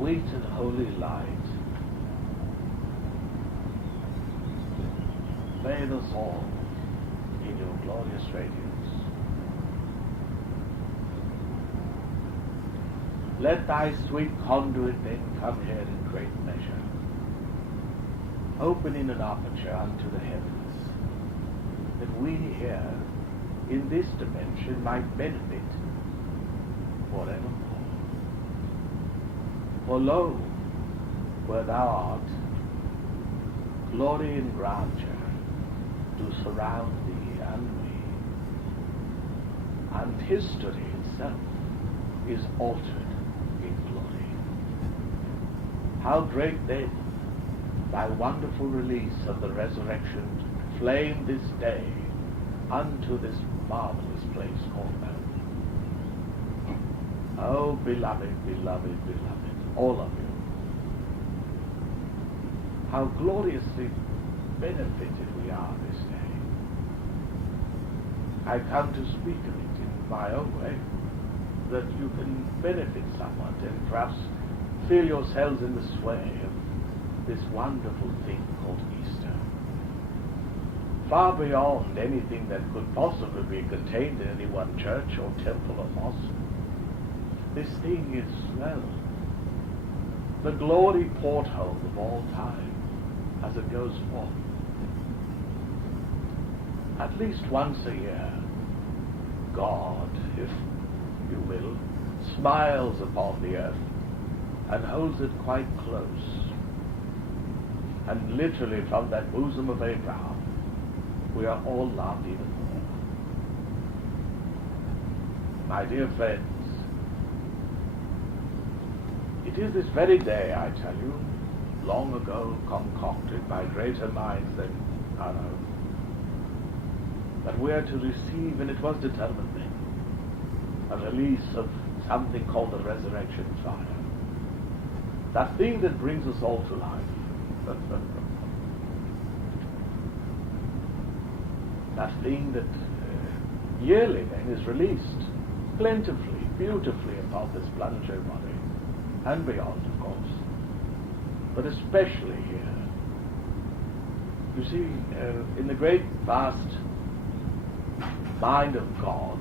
sweet and holy light, bathe us all in your glorious radiance. Let thy sweet conduit then come here in great measure, opening an aperture unto the heavens, that we here in this dimension might benefit forevermore. For lo, where thou art, glory and grandeur do surround thee and me, and history itself is altered in glory. How great then thy wonderful release of the resurrection flame this day unto this marvelous place called heaven. Oh, beloved, beloved, beloved, all of you, how gloriously benefited we are this day. I come to speak of it in my own way, that you can benefit somewhat and perhaps feel yourselves in the sway of this wonderful thing called Easter. Far beyond anything that could possibly be contained in any one church or temple or mosque, this thing is, well, the glory porthole of all time as it goes forth. At least once a year, God, if you will, smiles upon the earth and holds it quite close. And literally from that bosom of Abraham, we are all loved even more. My dear friends, it is this very day, I tell you, long ago concocted by greater minds than our own, that we are to receive, and it was determined then, a release of something called the resurrection fire. That thing that brings us all to life. That thing that yearly then is released plentifully, beautifully upon this planetary body, and beyond, of course, but especially here. You see, in the great vast mind of God,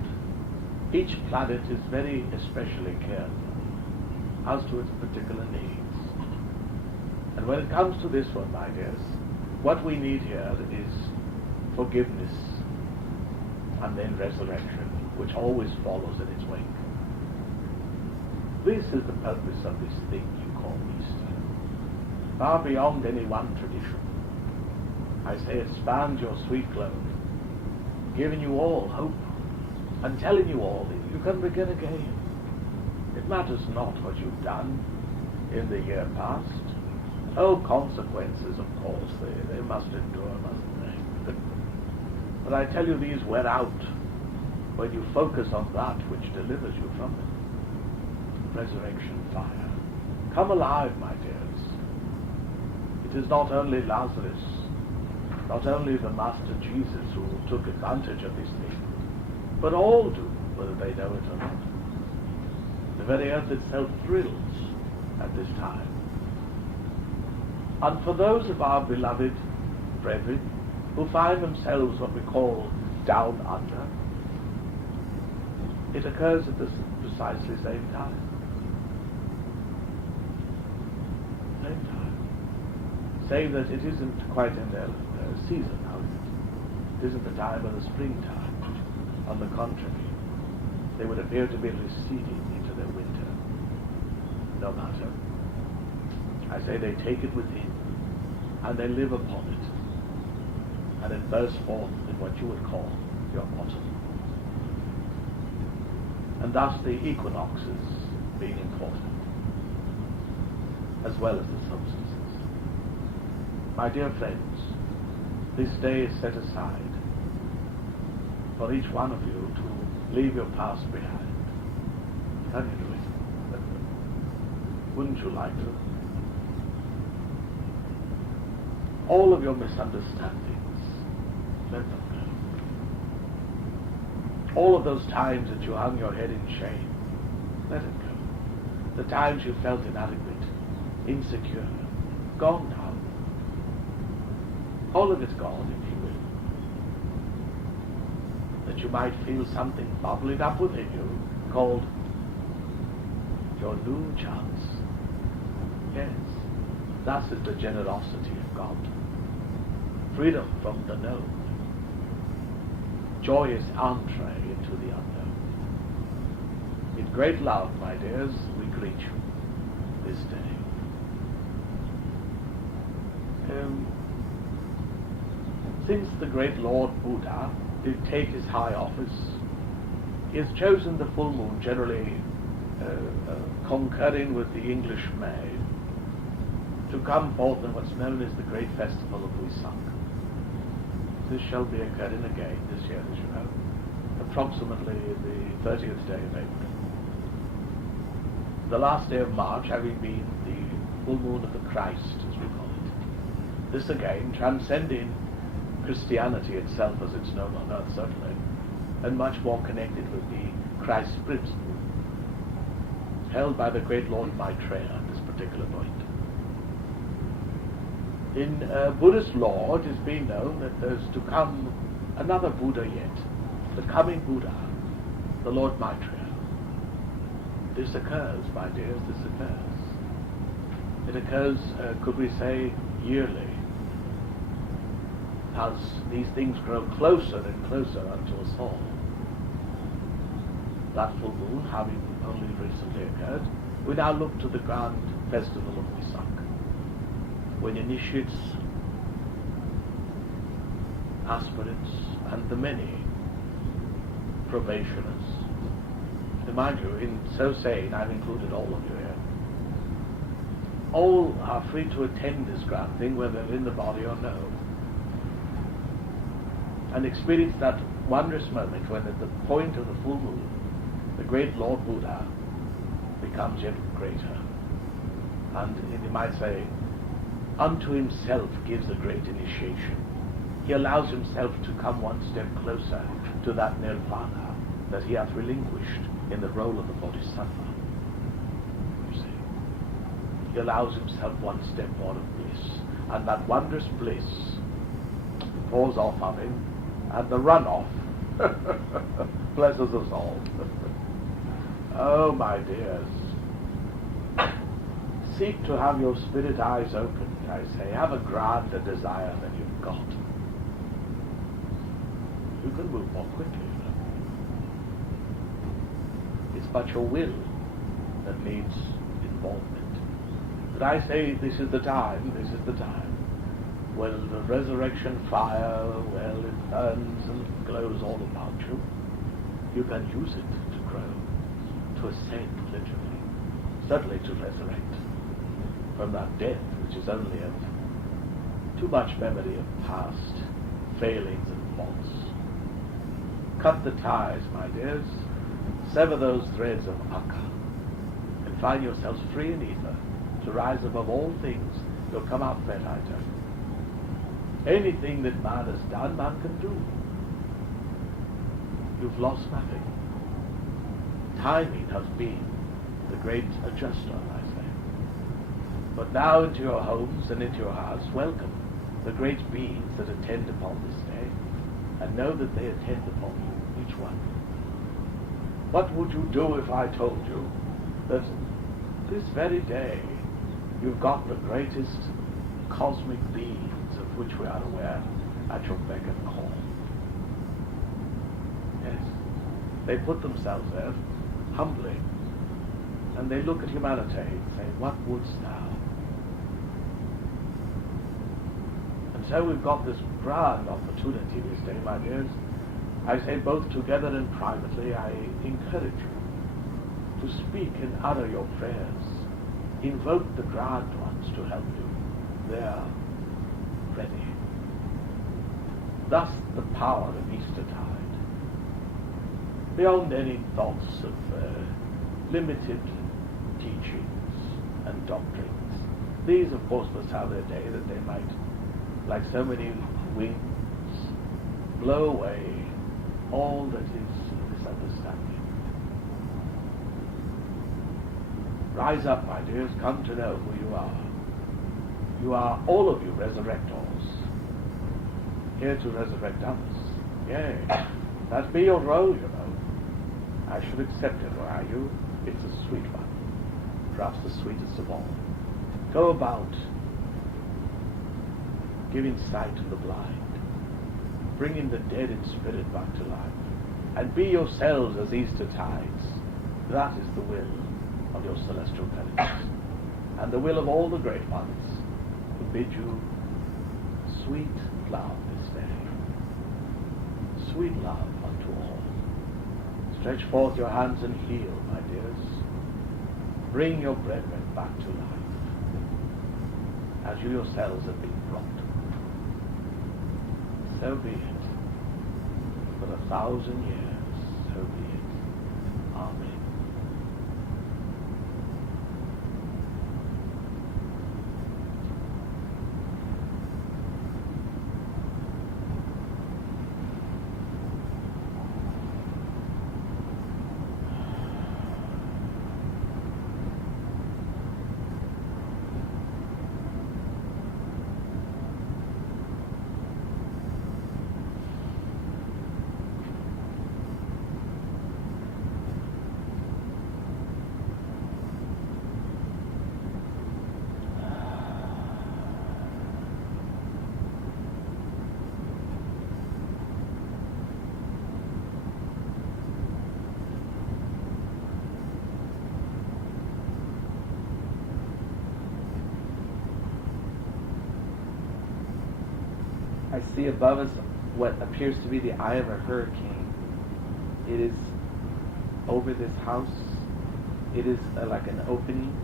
each planet is very especially cared for as to its particular needs. And when it comes to this one, my dears, what we need here is forgiveness and then resurrection, which always follows in its wake. This is the purpose of this thing you call Easter. Far beyond any one tradition. I say, expand your sweet globe, giving you all hope, and telling you all that you can begin again. It matters not what you've done in the year past. Oh, consequences, of course, they must endure, mustn't they? But I tell you, these wear out when you focus on that which delivers you from them. Resurrection fire. Come alive, my dears. It is not only Lazarus, not only the Master Jesus who took advantage of this thing, but all do, whether they know it or not. The very earth itself thrills at this time. And for those of our beloved brethren who find themselves what we call down under, it occurs at the precisely same time. Same time. Save that it isn't quite in their season now. It isn't the time of the springtime. On the contrary, they would appear to be receding into their winter. No matter. I say they take it within, and they live upon it, and it bursts forth in what you would call your autumn. And thus the equinoxes being important, as well as the solstices. My dear friends, this day is set aside for each one of you to leave your past behind. Can you do it? Wouldn't you like to? All of your misunderstandings, let them go. All of those times that you hung your head in shame, let it go. The times you felt inadequate, insecure, gone now. All of it's gone, if you will. That you might feel something bubbling up within you called your new chance. Yes, thus is the generosity of God. Freedom from the known. Joyous entree into the unknown. In great love, my dears, we greet you this day. Since the great Lord Buddha did take his high office, he has chosen the full moon, generally concurring with the English May, to come forth in what's known as the Great Festival of Wesak. This shall be occurring again this year, as you know, approximately the 30th day of April. The last day of March having been the full moon of the Christ, as we call it. This again transcending Christianity itself as it's known on earth, certainly, and much more connected with the Christ principle, held by the great Lord Maitreya at this particular point. In Buddhist law, it has been known that there's to come another Buddha yet, the coming Buddha, the Lord Maitreya. This occurs, my dears, this occurs. It occurs, could we say, yearly, as these things grow closer and closer unto us all. That full moon having only recently occurred, we now look to the grand festival of Wesak, when initiates, aspirants, and the many probationers. To mind you, in so saying, I've included all of you here. All are free to attend this grand thing, whether in the body or no, and experience that wondrous moment when at the point of the full moon, the great Lord Buddha becomes yet greater, and you might say, unto himself gives a great initiation. He allows himself to come one step closer to that nirvana that he hath relinquished in the role of the Bodhisattva. You see, he allows himself one step more of bliss, and that wondrous bliss pours off of him, and the runoff blesses us all. Oh, my dears, seek to have your spirit eyes opened, I say. Have a grander desire than you've got. You can move more quickly, you know. It's but your will that needs involvement. But I say, this is the time, this is the time. Well, the resurrection fire, well, it burns and glows all about you. You can use it to grow, to ascend, literally, certainly to resurrect from that death which is only of too much memory of past failings and faults. Cut the ties, my dears, sever those threads of akka, and find yourselves free in ether to rise above all things. You'll come out better, I tell you. Anything that man has done, man can do. You've lost nothing. Timing has been the great adjuster, I say. But now into your homes and into your house, welcome the great beings that attend upon this day, and know that they attend upon you, each one. What would you do if I told you that this very day you've got the greatest cosmic beings of which we are aware at your beck and call? Yes, they put themselves there humbly, and they look at humanity and say, what wouldst thou? And so we've got this grand opportunity this day, my dears. I say both together and privately, I encourage you to speak and utter your prayers. Invoke the grand ones to help you. They are ready. Thus the power of Eastertide. Beyond any thoughts of limited teachings and doctrines, these of course must have their day, that they might, like so many winds, blow away all that is misunderstanding. Rise up, my dears, come to know who you are. You are all of you resurrectors, here to resurrect others. Yea, that be your role, you know. I should accept it, were I you. It's a sweet one, perhaps the sweetest of all. Go about giving sight to the blind, bringing the dead in spirit back to life, and be yourselves as Easter tides. That is the will of your celestial parents, and the will of all the great ones who bid you sweet love this day. Sweet love unto all. Stretch forth your hands and heal, my dears. Bring your brethren back to life, as you yourselves have been brought. So be it. For 1,000 years, so be it. Amen. I see above us what appears to be the eye of a hurricane. It is over this house. It is like an opening.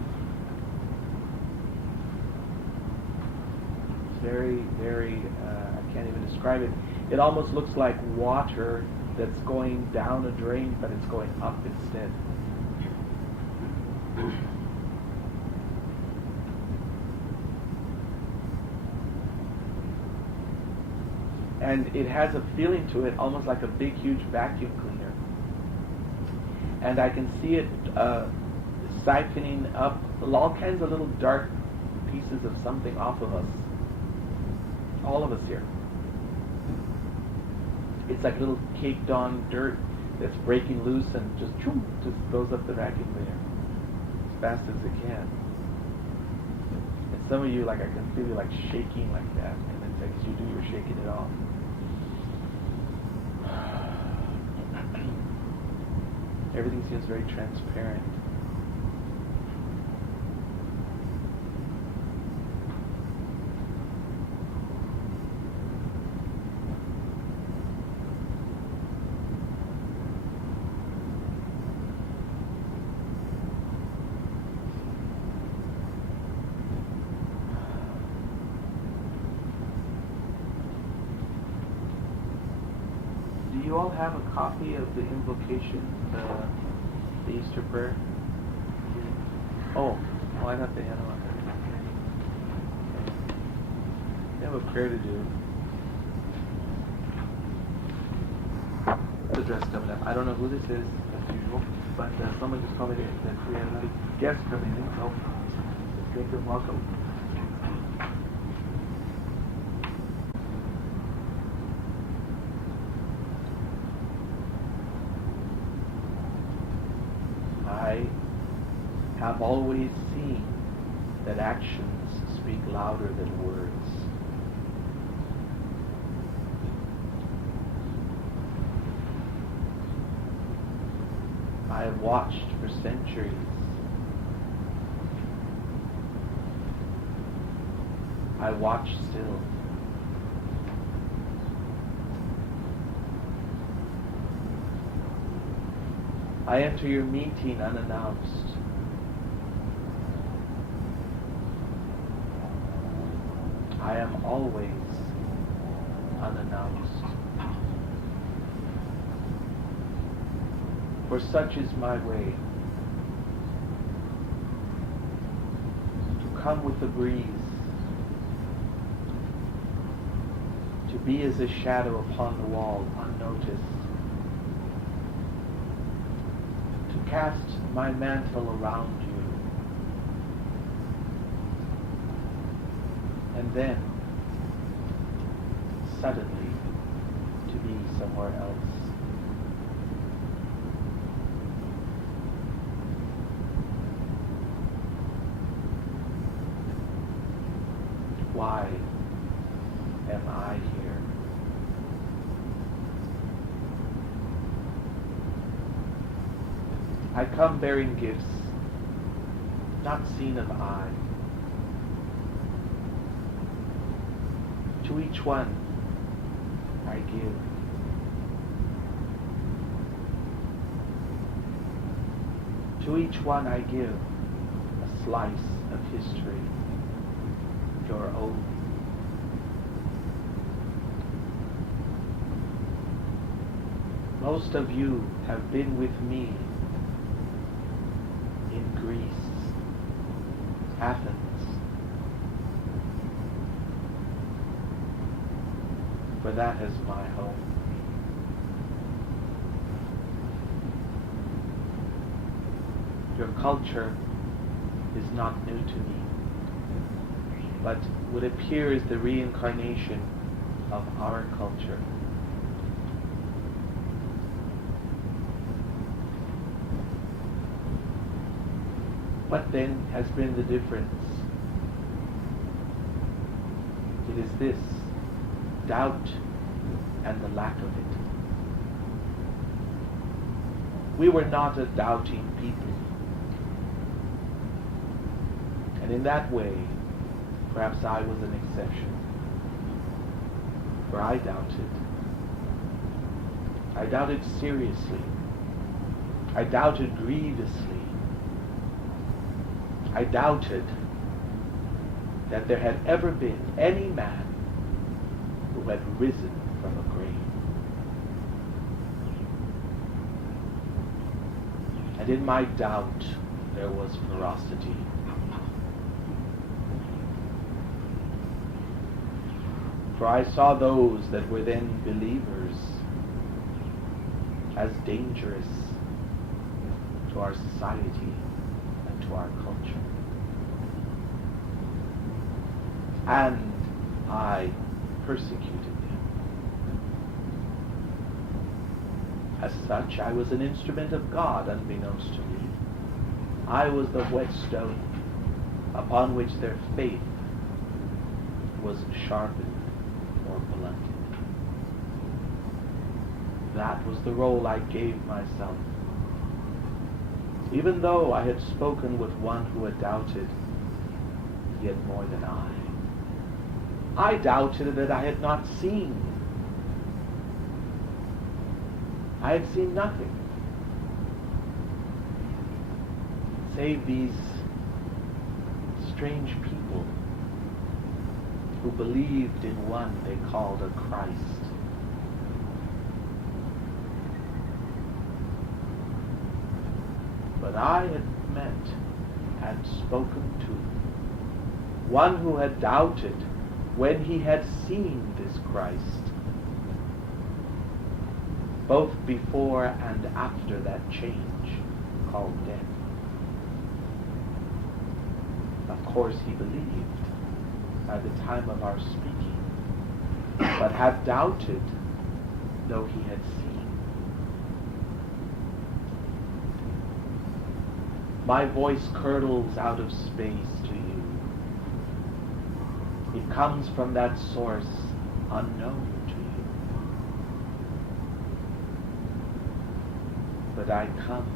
It's very, very, I can't even describe it. It almost looks like water that's going down a drain, but it's going up instead. And it has a feeling to it, almost like a big, huge vacuum cleaner. And I can see it siphoning up all kinds of little dark pieces of something off of us. All of us here. It's like little caked on dirt that's breaking loose and just goes up the vacuum cleaner as fast as it can. And some of you, like, I can feel you like shaking like that. And it's like as you do, you're shaking it off. Everything seems very transparent. Do you all have a copy of the invocation, the Easter prayer? Oh, I thought they had one. They have a prayer to do. The dress coming up. I don't know who this is, as usual, but someone just told me that we had another guest coming in, so let's make them welcome. I have always seen that actions speak louder than words. I have watched for centuries. I watch still. I enter your meeting unannounced. I am always unannounced. For such is my way, to come with the breeze, to be as a shadow upon the wall, unnoticed, to cast my mantle around and then suddenly to be somewhere else. Why am I here? I come bearing gifts, not seen of eye. To each one I give. To each one I give a slice of history, your own. Most of you have been with me in Greece, Athens, for that is my home. Your culture is not new to me, but would appear as the reincarnation of our culture. What then has been the difference? It is this: doubt and the lack of it. We were not a doubting people. And in that way, perhaps I was an exception. For I doubted. I doubted seriously. I doubted grievously. I doubted that there had ever been any man who had risen from a grave. And in my doubt there was ferocity. For I saw those that were then believers as dangerous to our society and to our culture. And I persecuted them. As such, I was an instrument of God, unbeknownst to me. I was the whetstone upon which their faith was sharpened or blunted. That was the role I gave myself. Even though I had spoken with one who had doubted, yet more than I. I doubted that I had not seen. I had seen nothing save these strange people who believed in one they called a Christ. But I had met and spoken to one who had doubted when he had seen this Christ, both before and after that change called death. Of course he believed by the time of our speaking, but had doubted though he had seen. My voice curdles out of space to you. It comes from that source unknown to you. But I come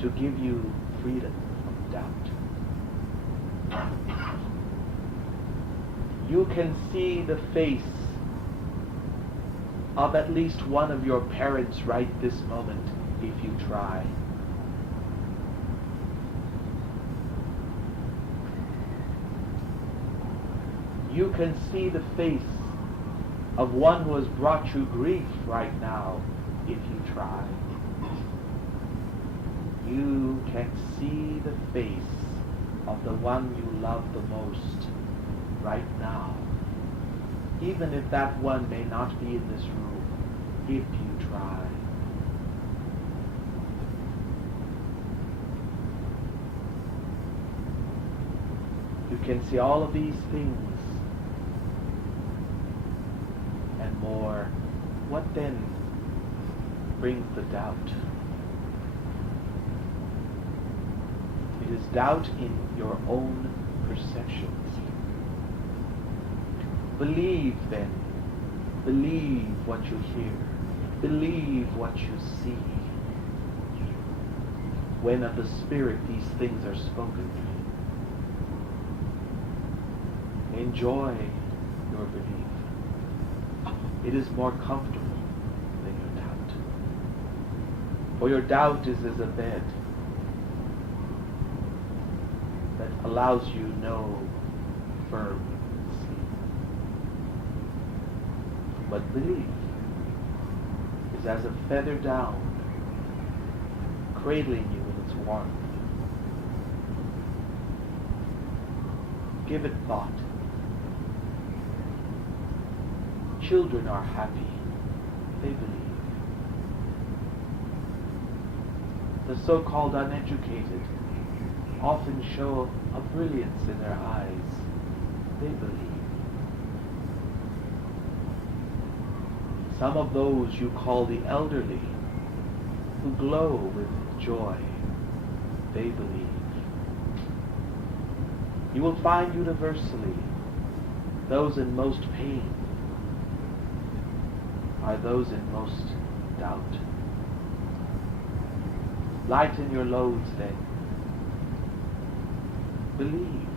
to give you freedom from doubt. You can see the face of at least one of your parents right this moment if you try. You can see the face of one who has brought you grief right now if you try. You can see the face of the one you love the most right now, even if that one may not be in this room, if you try. You can see all of these things and more. What then brings the doubt? It is doubt in your own perceptions. Believe then. Believe what you hear. Believe what you see. When of the Spirit these things are spoken, enjoy your belief. It is more comfortable than your doubt. For your doubt is as a bed that allows you no firm sleep. But belief is as a feather down, cradling you in its warmth. Give it thought. Children are happy. They believe. The so-called uneducated often show a brilliance in their eyes. They believe. Some of those you call the elderly, who glow with joy, they believe. You will find universally those in most pain are those in most doubt. Lighten your loads then. Believe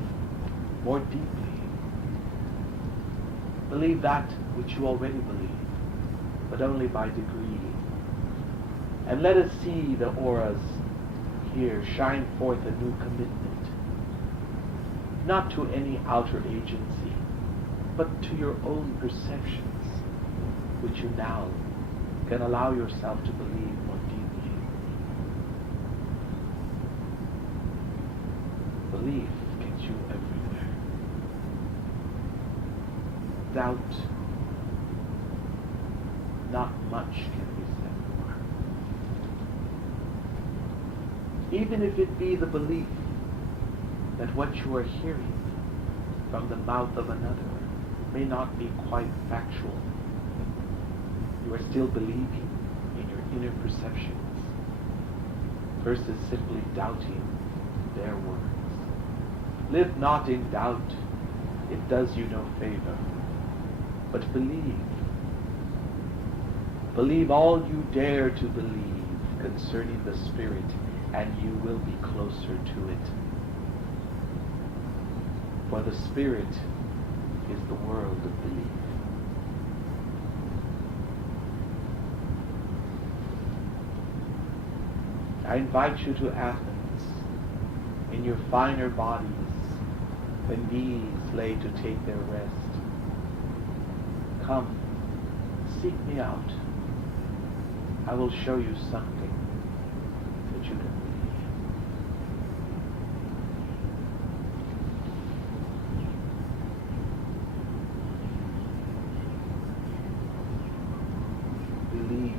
more deeply. Believe that which you already believe, but only by degree. And let us see the auras here shine forth a new commitment, not to any outer agency, but to your own perceptions, which you now can allow yourself to believe more deeply. Belief gets you everywhere. Doubt, not much can be said for. Even if it be the belief that what you are hearing from the mouth of another may not be quite factual, you are still believing in your inner perceptions versus simply doubting their words. Live not in doubt. It does you no favor. But believe. Believe all you dare to believe concerning the Spirit, and you will be closer to it. For the Spirit is the world of belief. I invite you to Athens, in your finer bodies, when these lay to take their rest. Come, seek me out. I will show you something that you can believe. Believe.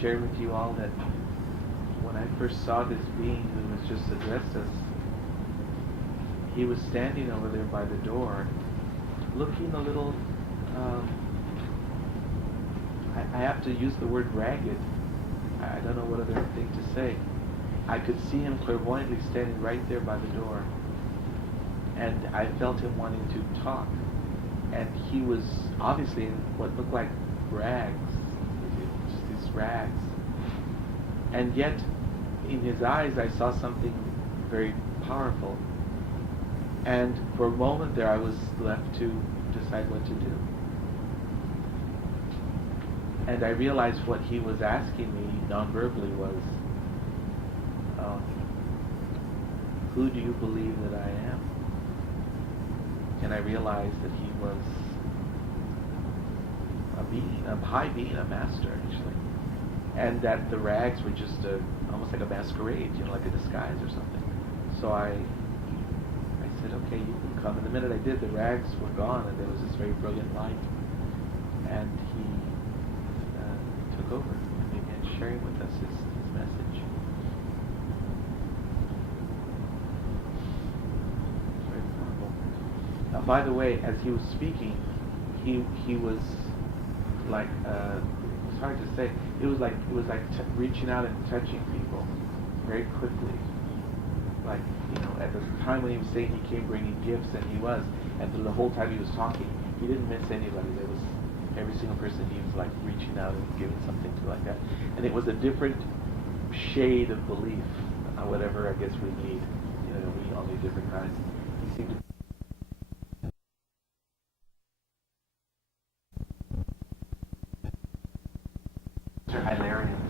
Share with you all that when I first saw this being who was just addressed us, he was standing over there by the door, looking a little, I have to use the word ragged. I don't know what other thing to say. I could see him clairvoyantly standing right there by the door, and I felt him wanting to talk. And he was obviously in what looked like rags, just these rags. And yet, in his eyes, I saw something very powerful. And for a moment there, I was left to decide what to do. And I realized what he was asking me non-verbally was, who do you believe that I am? And I realized that he was a being, a high being, a master actually. And that the rags were just almost like a masquerade, like a disguise or something. So I said, okay, you can come. And the minute I did, the rags were gone, and there was this very brilliant light. And he took over and began sharing with us his message. Very powerful. Now, by the way, as he was speaking, he was like, it's hard to say. It was like reaching out and touching people very quickly. Like, at the time when he was saying he came bringing gifts, and he was, and through the whole time he was talking, he didn't miss anybody. There was every single person he was like reaching out and giving something to, like that. And it was a different shade of belief, whatever I guess we need. We all need different kinds. He seemed to Master Hilarion.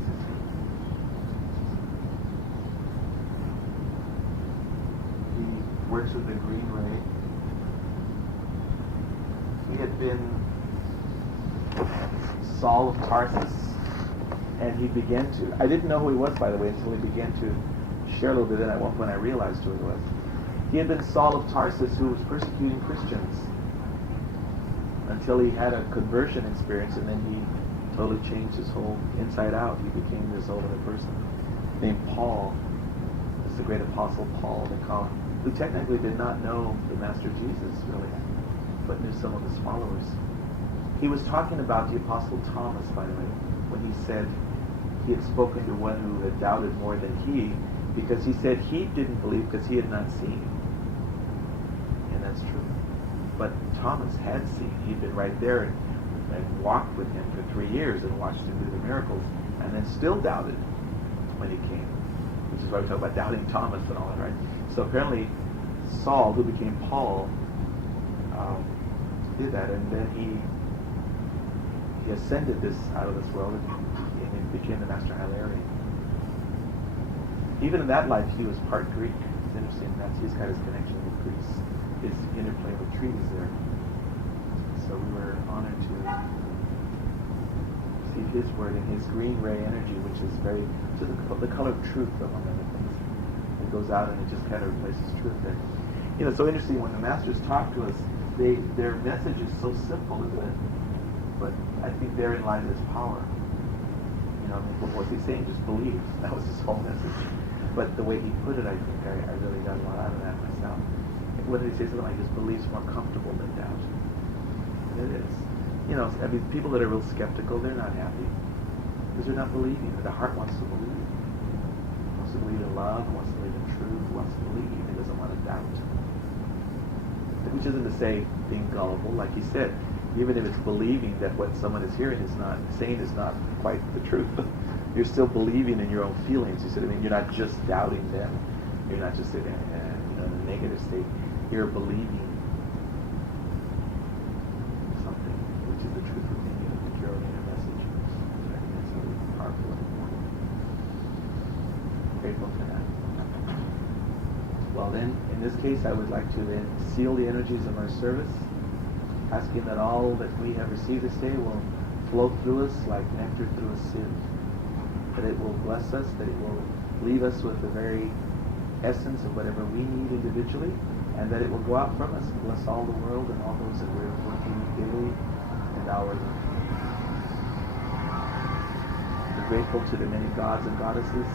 He works with the green ray. He had been Saul of Tarsus, and he began to, I didn't know who he was, by the way, until he began to share a little bit, and at one point I realized who he was. He had been Saul of Tarsus, who was persecuting Christians, until he had a conversion experience, and then he totally changed his whole inside out. He became this whole other person named Paul. It's the great apostle Paul, they call him, who technically did not know the Master Jesus, really, but knew some of his followers. He was talking about the Apostle Thomas, by the way, when he said he had spoken to one who had doubted more than he, because he said he didn't believe because he had not seen. And that's true. But Thomas had seen. He'd been right there and walked with him for 3 years and watched him do the miracles, and then still doubted when he came. Which is why we talk about doubting Thomas and all that, right? So apparently Saul, who became Paul, did that, and then he ascended this out of this world and he became the Master Hilarion. Even in that life, he was part Greek. It's interesting. He's got his connection with Greece, his interplay with treaties there. So we were honored to receive his word and his green ray energy, which is the color of truth, among other things. It goes out and it just kind of replaces truth. And it's so interesting when the masters talk to us. Their message is so simple, isn't it? But I think therein lies its power. What was he saying? Just believe. That was his whole message. But the way he put it, I think I really got a lot out of that myself. What did he say? Something like, just belief's more comfortable than doubt. And it is. People that are real skeptical, they're not happy. Because they're not believing. The heart wants to believe. It wants to believe in love, it wants to believe in truth, it wants to believe. It doesn't want to doubt. Which isn't to say being gullible, like he said. Even if it's believing that what someone is hearing is not saying is not quite the truth, you're still believing in your own feelings. You see what I mean? You're not just doubting them. You're not just sitting in a negative state. You're believing something, which is the truth within you, your own inner message. So I think that's really powerful and important. Grateful for that. Well then, in this case, I would like to then seal the energies of our service, asking that all that we have received this day will flow through us like nectar through a sieve, that it will bless us, that it will leave us with the very essence of whatever we need individually, and that it will go out from us and bless all the world and all those that we're working daily and hourly. We're grateful to the many gods and goddesses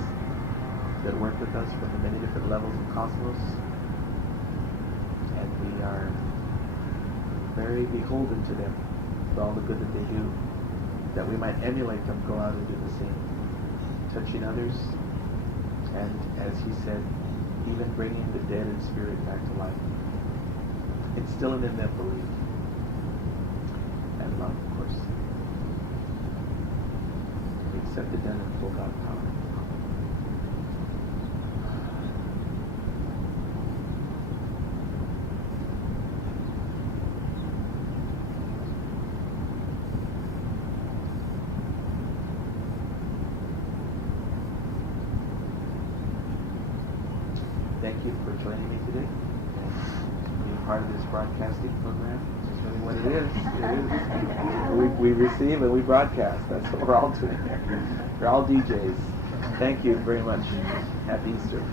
that work with us from the many different levels of cosmos, and we are very beholden to them for all the good that they do, that we might emulate them, go out and do the same, touching others, and as he said, even bringing the dead in spirit back to life, instilling in them belief and love, of course. accepted them in full God's power. Thank you for joining me today and being part of this broadcasting program. This is really what it is. We receive and we broadcast. That's what we're all doing here. We're all DJs. Thank you very much. Happy Easter.